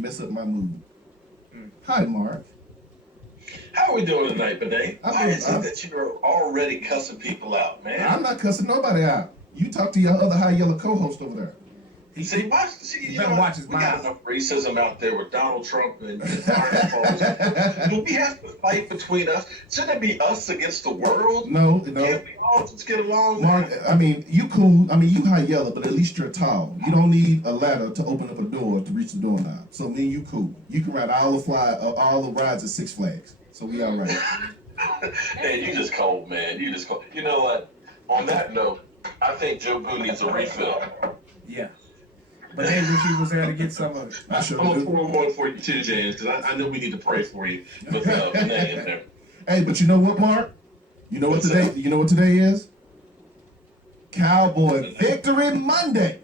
mess up my mood. Hi, Mark. How are we doing tonight, Benet? Why is it I'm, that you're already cussing people out, man? I'm not cussing nobody out. You talk to your other high yellow co-host over there. See, He you know better what? watch his We got mouth. enough racism out there with Donald Trump and firing off all this stuff. Do we have to fight between us? Shouldn't it be us against the world? No, Can't we all just get along? Mark, I mean, you cool. I mean, you high yellow, but at least you're tall. You don't need a ladder to open up a door to reach the doorknob. So me and you cool. You can ride all the rides at Six Flags. So we all right. Man, you just cold, man. You just cold. You know what? On that note, I think Joe Boo needs a refill. Yeah. But hey, wish he was there to get some of it. I sure I'm gonna do. pour one for you too, James, because I know we need to pray for you with Benet in there. Hey, but you know what, Mark? You know what today? You know what today is? Cowboy Victory Monday.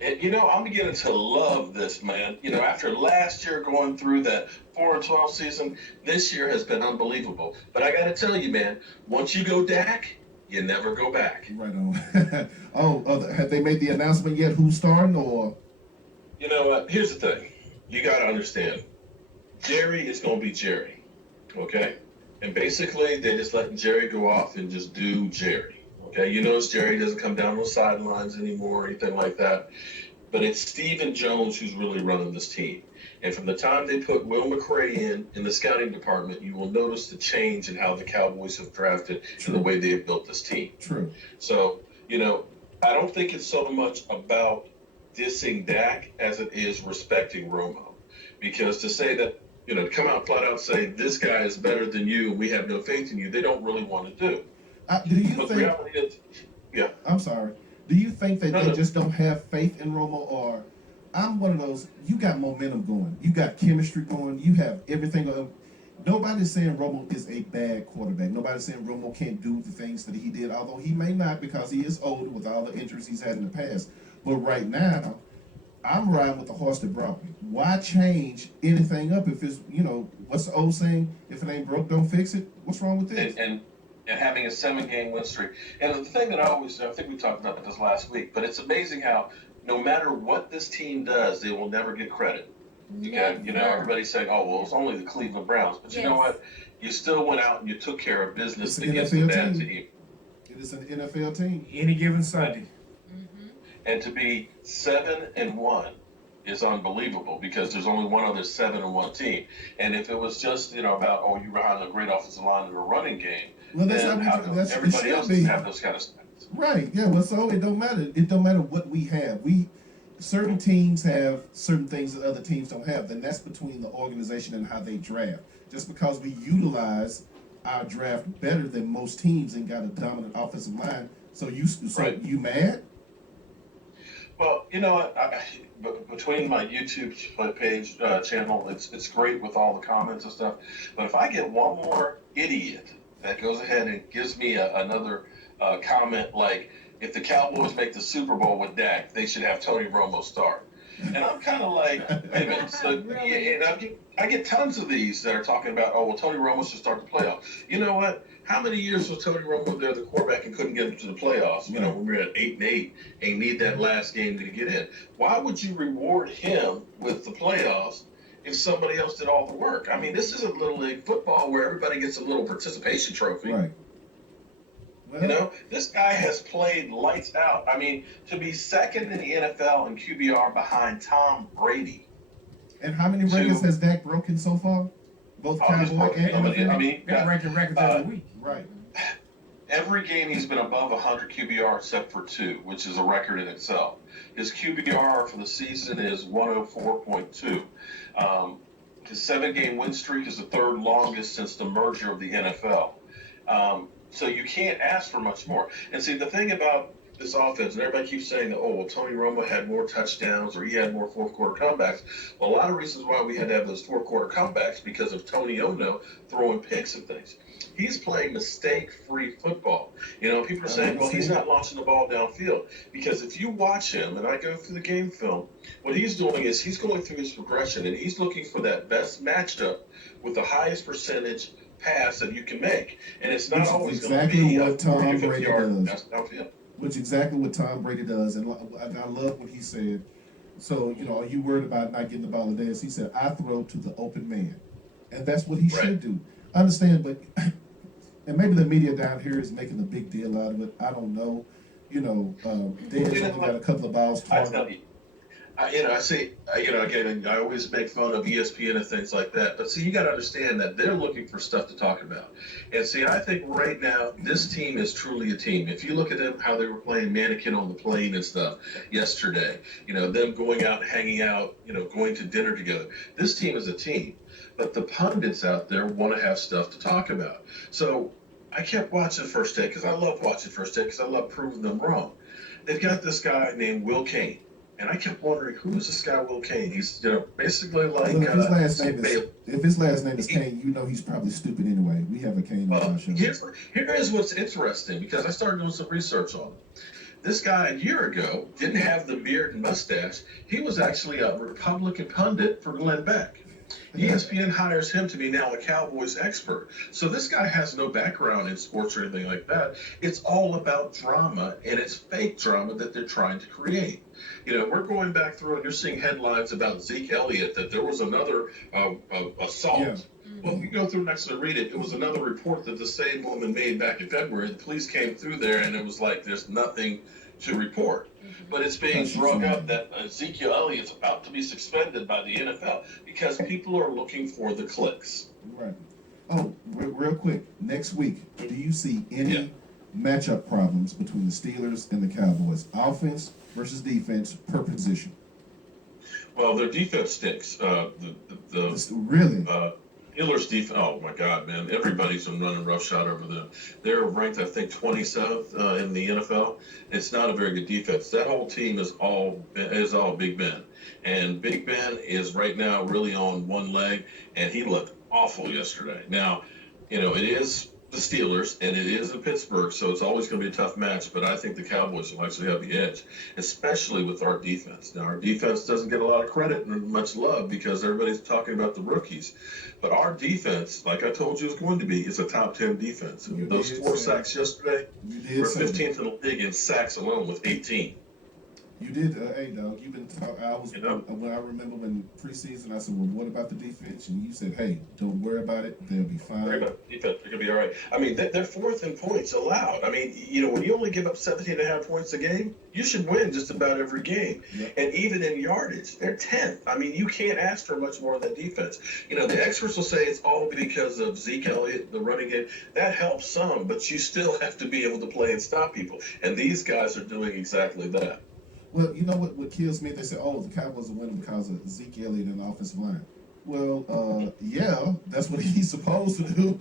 And you know, I'm beginning to love this, man. You know, after last year going through that 4-12 season, this year has been unbelievable. But I got to tell you, man, once you go Dak, you never go back. Right on. Have they made the announcement yet? Who's starting or? You know what? Here's the thing. You got to understand. Jerry is going to be Jerry, okay? And basically, they're just letting Jerry go off and just do Jerry. Okay, you notice Jerry doesn't come down on the sidelines anymore or anything like that. But it's Stephen Jones who's really running this team. And from the time they put Will McCray in the scouting department, you will notice the change in how the Cowboys have drafted and the way they have built this team. True. So, you know, I don't think it's so much about dissing Dak as it is respecting Romo. Because to say that, you know, to come out flat out and say this guy is better than you, we have no faith in you, they don't really want to do. Do you But the think? reality is, yeah. I'm sorry. Do you think that they No. just don't have faith in Romo, or I'm one of those? You got momentum going. You got chemistry going. You have everything. Nobody's saying Romo is a bad quarterback. Nobody's saying Romo can't do the things that he did, although he may not because he is older with all the injuries he's had in the past. But right now, I'm riding with the horse that brought me. Why change anything up if it's, what's the old saying? If it ain't broke, don't fix it. What's wrong with this? And having a 7-game win streak. And the thing that I think we talked about this last week, but it's amazing how no matter what this team does, they will never get credit. Okay, you know, everybody's saying, "Oh, well, it's only the Cleveland Browns," but you know what? You still went out and you took care of business It's an against the NFL bad team. team. It is an NFL team. Any given Sunday. And to be 7-1 is unbelievable because there's only one other 7-1 team. And if it was just about you were on a great offensive line and a running game, Well, that's then how how that's it everybody should else be. doesn't have those kind of stats. Right. Yeah. Well, so it don't matter. It don't matter what we have. Certain teams have certain things that other teams don't have. Then that's between the organization and how they draft. Just because we utilize our draft better than most teams and got a dominant offensive line, so Right. you mad? Well, you know what? Between my YouTube page channel, it's great with all the comments and stuff. But if I get one more idiot that goes ahead and gives me another comment like, if the Cowboys make the Super Bowl with Dak, they should have Tony Romo start. And I'm kind of like, wait a minute. So, Really? and I get tons of these that are talking about, oh, well, Tony Romo should start the playoffs. You know what? How many years was Tony Romo there, the quarterback, and couldn't get into the playoffs? You know, when we were at 8-8 and need that last game to get in. Why would you reward him with the playoffs if somebody else did all the work? I mean, this isn't Little League football where everybody gets a little participation trophy. Right. You know, this guy has played lights out. I mean, to be second in the NFL in QBR behind Tom Brady. And how many records has Dak broken so far? Both Cowboy and NFL? I mean, They're breaking records every week. Right. every game he's been above 100 QBR except for 2, which is a record in itself. His QBR for the season is 104.2. His 7-game win streak is the third longest since the merger of the NFL. So you can't ask for much more. And see, the thing about this offense, and everybody keeps saying that, oh, well, Tony Romo had more touchdowns or he had more fourth-quarter comebacks. Well, a lot of reasons why we had to have those fourth-quarter comebacks because of Tony Ono throwing picks and things. He's playing mistake-free football. You know, people are saying, well, he's not launching the ball downfield. Because if you watch him, and I go through the game film, what he's doing is he's going through his progression, and he's looking for that best matchup with the highest percentage pass that you can make. And it's not always going to be what Tom 40 or 50 Brady yard does. downfield. Which is exactly what Tom Brady does. And I love what he said. So, are you worried about not getting the ball in this? He said, I throw to the open man. And that's what he Right. should do. I understand, but and maybe the media down here is making a big deal out of it. I don't know. Dez You know only got what? a couple of balls I tell targeted. you, I see, again, I always make fun of ESPN and things like that. But see, you got to understand that they're looking for stuff to talk about. And see, I think right now, this team is truly a team. If you look at them, how they were playing mannequin on the plane and stuff yesterday, them going out, hanging out, going to dinner together. This team is a team. But the pundits out there want to have stuff to talk about. So I kept watching First Take because I love watching First Take because I love proving them wrong. They've got this guy named Will Kane. And I kept wondering, who is this guy, Will Kane? He's, basically like Well, Bailey. if his last name is Kane, he's probably stupid anyway. We have a Kane on Well, our show. here is what's interesting because I started doing some research on him. This guy a year ago didn't have the beard and mustache. He was actually a Republican pundit for Glenn Beck. ESPN hires him to be now a Cowboys expert. So this guy has no background in sports or anything like that. It's all about drama, and it's fake drama that they're trying to create. We're going back through, and you're seeing headlines about Zeke Elliott that there was another assault. Yeah. Well, if you go through next and read it, it was another report that the same woman made back in February. The police came through there, and it was like there's nothing to report. But it's being drug up that Ezekiel Elliott's about to be suspended by the NFL because people are looking for the clicks. Right. Oh, real quick. Next week, do you see any matchup problems between the Steelers and the Cowboys? Offense versus defense per position. Well, their defense stinks. Really? Steelers defense. Oh my God, man! Everybody's been running roughshod over them. They're ranked, I think, 27th in the NFL. It's not a very good defense. That whole team is all Big Ben, and Big Ben is right now really on one leg, and he looked awful yesterday. Now, it is the Steelers, and it is in Pittsburgh, so it's always going to be a tough match. But I think the Cowboys will actually have the edge, especially with our defense. Now, our defense doesn't get a lot of credit and much love because everybody's talking about the rookies. But our defense, like I told you, is going to be, is a top 10 defense. And those 4 sacks yesterday, we're 15th in the league in sacks alone with 18. You did, hey dog. You've been. When I remember when preseason, I said, "Well, what about the defense?" And you said, "Hey, don't worry about it. They'll be fine." Worry about the defense. They're gonna be all right. I mean, they're fourth in points allowed. I mean, when you only give up 17.5 points a game, you should win just about every game. Yep. And even in yardage, they're 10th. I mean, you can't ask for much more than defense. The experts will say it's all because of Zeke Elliott, the running game. That helps some, but you still have to be able to play and stop people. And these guys are doing exactly that. Well, you know what kills me? They say, "Oh, the Cowboys are winning because of Zeke Elliott and the offensive line." Well, yeah, that's what he's supposed to do.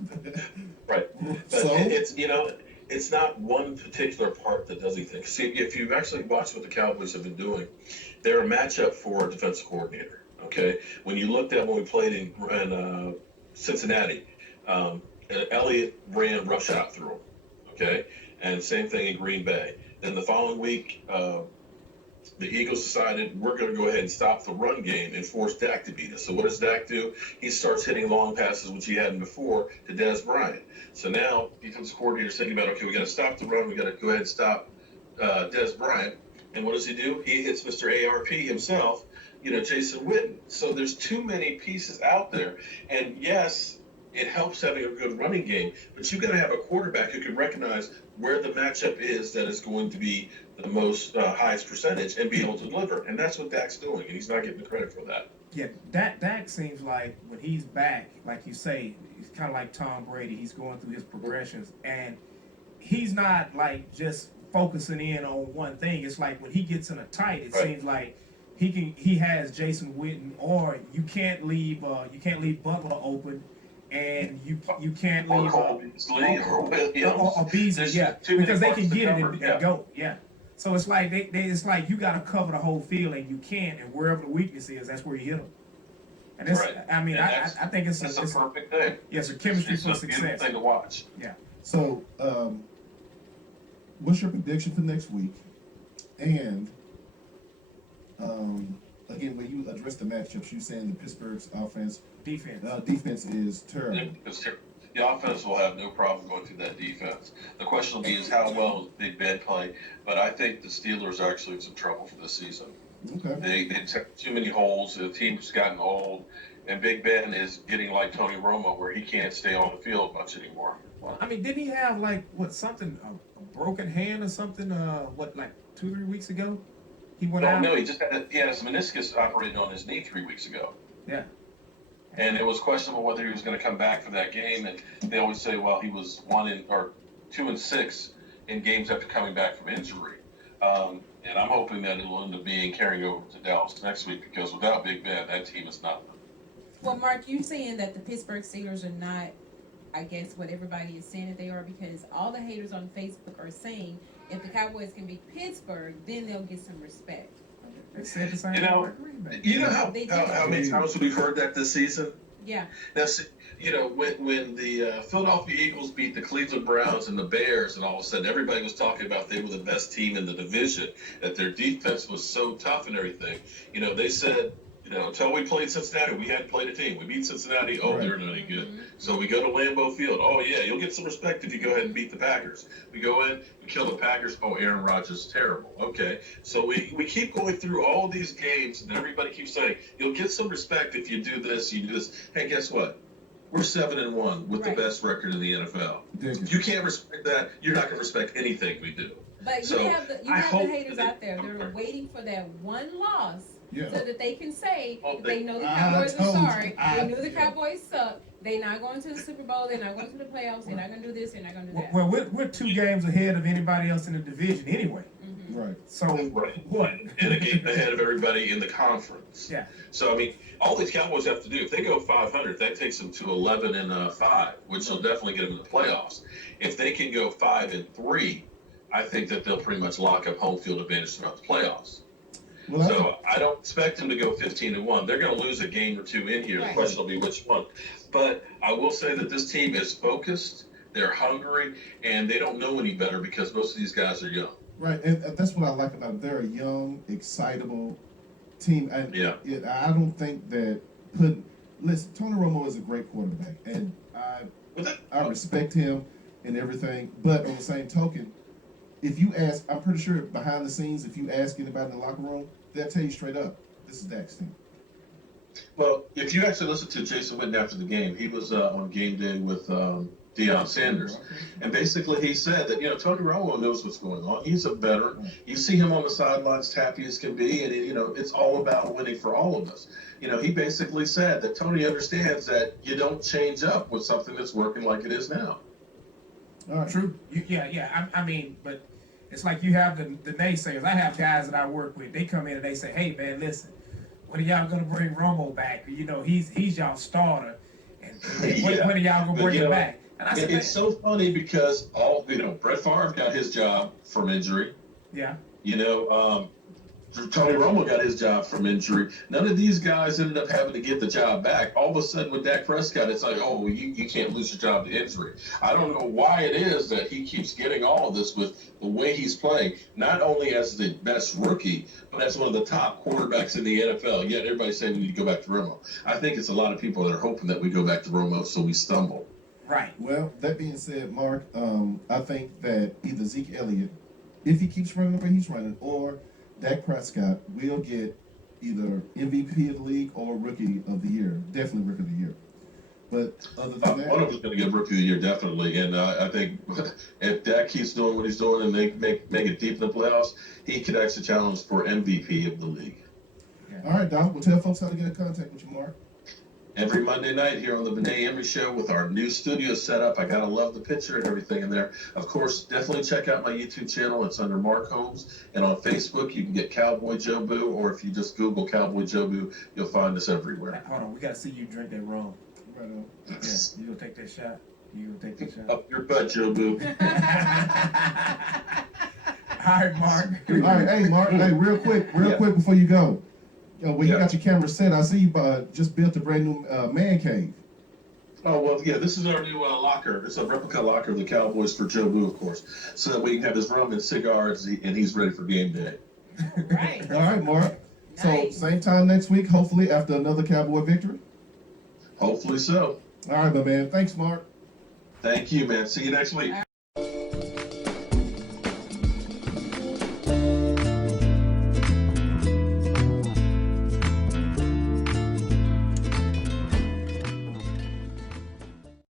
Right. But So it's not one particular part that does anything. See, if you've actually watched what the Cowboys have been doing, they're a matchup for a defensive coordinator. Okay, when you looked at when we played in Cincinnati, Elliott ran roughshod through them. Okay, and same thing in Green Bay. Then the following week, the Eagles decided we're going to go ahead and stop the run game and force Dak to beat us. So what does Dak do? He starts hitting long passes, which he hadn't before, to Dez Bryant. So now defensive coordinator's thinking about, okay, we got to stop the run. We got to go ahead and stop Dez Bryant. And what does he do? He hits Mr. ARP himself, Jason Witten. So there's too many pieces out there. And yes, it helps having a good running game, but you've got to have a quarterback who can recognize where the matchup is that is going to be the most highest percentage and be able to deliver. And that's what Dak's doing, and he's not getting the credit for that. Yeah, Dak seems like when he's back, like you say, he's kind of like Tom Brady. He's going through his progressions, and he's not like just focusing in on one thing. It's like when he gets in a tight, it seems like he has Jason Witten, or you can't leave Butler open. And you can't leave or Beasley, because they can get it and go, So it's like it's like you got to cover the whole field, and you can't. And wherever the weakness is, that's where you hit them. And it's, I mean, I think it's a perfect thing. Yes, a chemistry for success. It's a beautiful thing to watch. Yeah. So, what's your prediction for next week? And again, when you address the matchups, you saying the Pittsburgh's defense is terrible. The offense will have no problem going through that defense. The question will be is how well does Big Ben play? But I think the Steelers are actually in some trouble for this season. Okay. They took too many holes. The team's gotten old, and Big Ben is getting like Tony Romo, where he can't stay on the field much anymore. Well, I mean, didn't he have like what something a broken hand or something? What like 2 3 weeks ago? He went out. No, he had his meniscus operated on his knee 3 weeks ago. Yeah. And it was questionable whether he was going to come back for that game. And they always say, well, he was 2-6 in games after coming back from injury. And I'm hoping that it'll end up being carrying over to Dallas next week, because without Big Ben, that team is nothing. Well, Mark, you're saying that the Pittsburgh Steelers are not, I guess, what everybody is saying that they are, because all the haters on Facebook are saying if the Cowboys can beat Pittsburgh, then they'll get some respect. They said the same You thing know, about Green Bay. You know how They did. how many times we've heard that this season? Yeah. Now, when the Philadelphia Eagles beat the Cleveland Browns and the Bears, and all of a sudden everybody was talking about they were the best team in the division, that their defense was so tough and everything. They said, until we played Cincinnati, we hadn't played a team. We beat Cincinnati. Oh, they're not any good. So we go to Lambeau Field. Oh, yeah, you'll get some respect if you go ahead and beat the Packers. We go in, we kill the Packers. Oh, Aaron Rodgers is terrible. Okay. So we keep going through all these games, and everybody keeps saying, you'll get some respect if you do this, you do this. Hey, guess what? We're 7-1 with Right. the best record in the NFL. Ridiculous. If you can't respect that, you're not going to respect anything we do. But So, you have the I hope haters that out there. They're waiting for that one loss Yeah. so that they can say Oh, that they know the I Cowboys told are you. sorry. They knew the Cowboys suck. They're not going to the Super Bowl. They're not going to the playoffs. They're not going to do this. They're not going to do that. Well, we're 2 games ahead of anybody else in the division anyway. Right. So Right. what? And a game ahead of everybody in the conference. Yeah. So, I mean, all these Cowboys have to do, if they go 500, that takes them to 11-5, which will definitely get them in the playoffs. If they can go 5-3, I think that they'll pretty much lock up home field advantage throughout the playoffs. Well, So I don't expect them to go 15-1. They're going to lose a game or two in here. The Right. question will be which one. But I will say that this team is focused. They're hungry, and they don't know any better because most of these guys are young. right, and that's what I like about them. They're a young, excitable team. And Yeah. I don't think that listen, Tony Romo is a great quarterback, and I respect him and everything. But on the same token, if you ask, I'm pretty sure behind the scenes, if you ask anybody in the locker room, they'll tell you straight up, this is Dak's team. Well, if you actually listen to Jason Witten after the game, he was on game day with Deion Sanders. And basically he said that, Tony Romo knows what's going on. He's a veteran. You see him on the sidelines, happy as can be, and, it's all about winning for all of us. He basically said that Tony understands that you don't change up with something that's working like it is now. All right. True. I mean, but it's like you have the naysayers. I have guys that I work with. They come in and they say, "Hey, man, listen, when are y'all gonna bring Romo back? He's y'all starter, and when are y'all gonna bring him back?" And I said, It's so funny because Brett Favre got his job from injury. "Yeah, Tony Romo got his job from injury. None of these guys ended up having to get the job back. All of a sudden with Dak Prescott, it's like, oh, you can't lose your job to injury. I don't know why it is that he keeps getting all of this with the way he's playing, not only as the best rookie, but as one of the top quarterbacks in the NFL. Yet everybody's saying we need to go back to Romo. I think it's a lot of people that are hoping that we go back to Romo so we stumble. right." Well, that being said, Mark, I think that either Zeke Elliott, if he keeps running the way he's running, or Dak Prescott will get either MVP of the league or Rookie of the Year. Definitely Rookie of the Year. But other than that, One of them's going to get Rookie of the Year, definitely. And I think if Dak keeps doing what he's doing and they make it deep in the playoffs, he could actually challenge for MVP of the league. all right, Doc, we'll tell folks how to get in contact with you, Mark. Every Monday night here on the Benet Embry Show with our new studio set up. I gotta love the picture and everything in there. Of course, definitely check out my YouTube channel. It's under Mark Holmes. And on Facebook, you can get Cowboy Joe Boo, or if you just Google Cowboy Joe Boo, you'll find us everywhere. Hold on, we gotta see you drink that rum. Right on. Yeah, you gonna take that shot? You gonna take that shot? Up your butt, Joe Boo. All right, Mark. All right, hey, Mark, hey, real quick before you go. When you got your camera set, I see you just built a brand new man cave. Oh, well, yeah, this is our new locker. It's a replica locker of the Cowboys for Joe Boo, of course, so that we can have his rum and cigars, and he's ready for game day. Right. All right, Mark. Nice. So, same time next week, hopefully, after another Cowboy victory. Hopefully so. All right, my man. Thanks, Mark. Thank you, man. See you next week.